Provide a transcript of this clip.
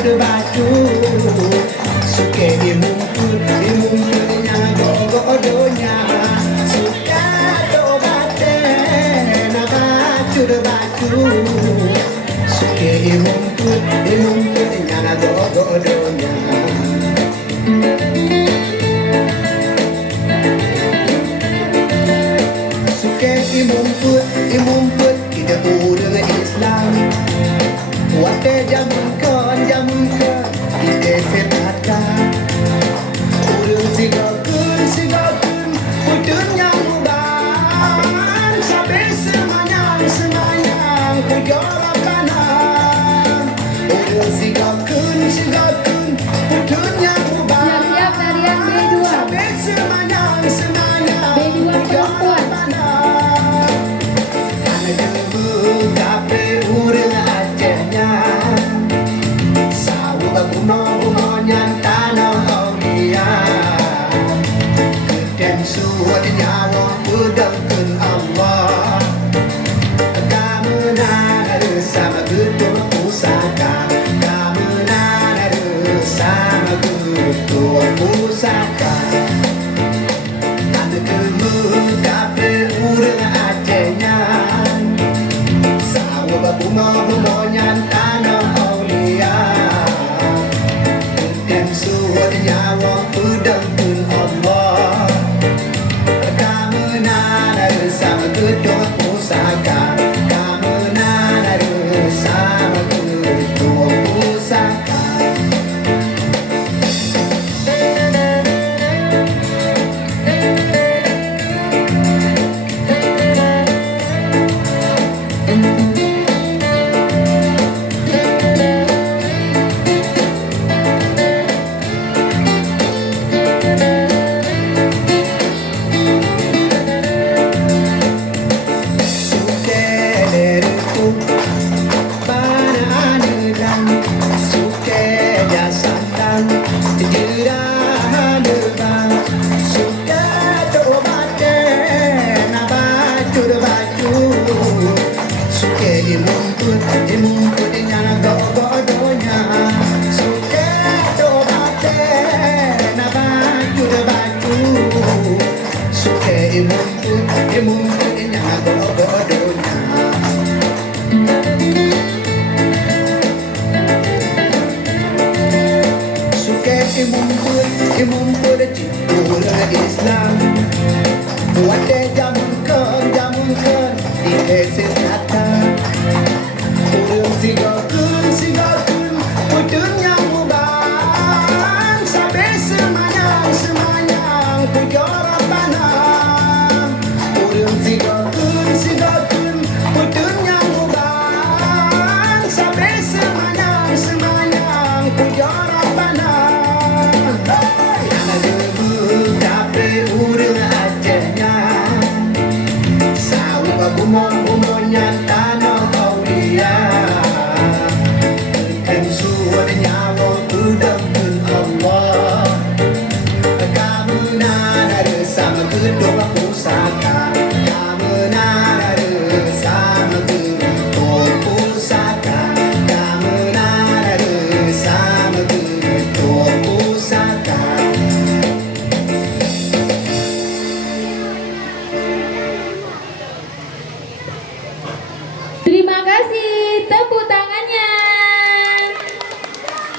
batu suke imumputnya gogodonya suka tobate na batu suke imumputnya gogodonya suke imumput kita urang Islam wate jamun kan kita sehatkan urang sigakun putunya muban sampai semayang kujora kanan urang sigakun putunya muban Siap-siap tarian B2. sampai semayang B2 perempuan. Imumput cipura Islam wate jamun kan di kesehatan urang sigakun putunya muban sampai semayang kujora panang urang sigakun putunya muban sampai semayang kujora panang Umumnya tanah aulia kan suaranya udang pun Allah kamu nana sama kedua pusaka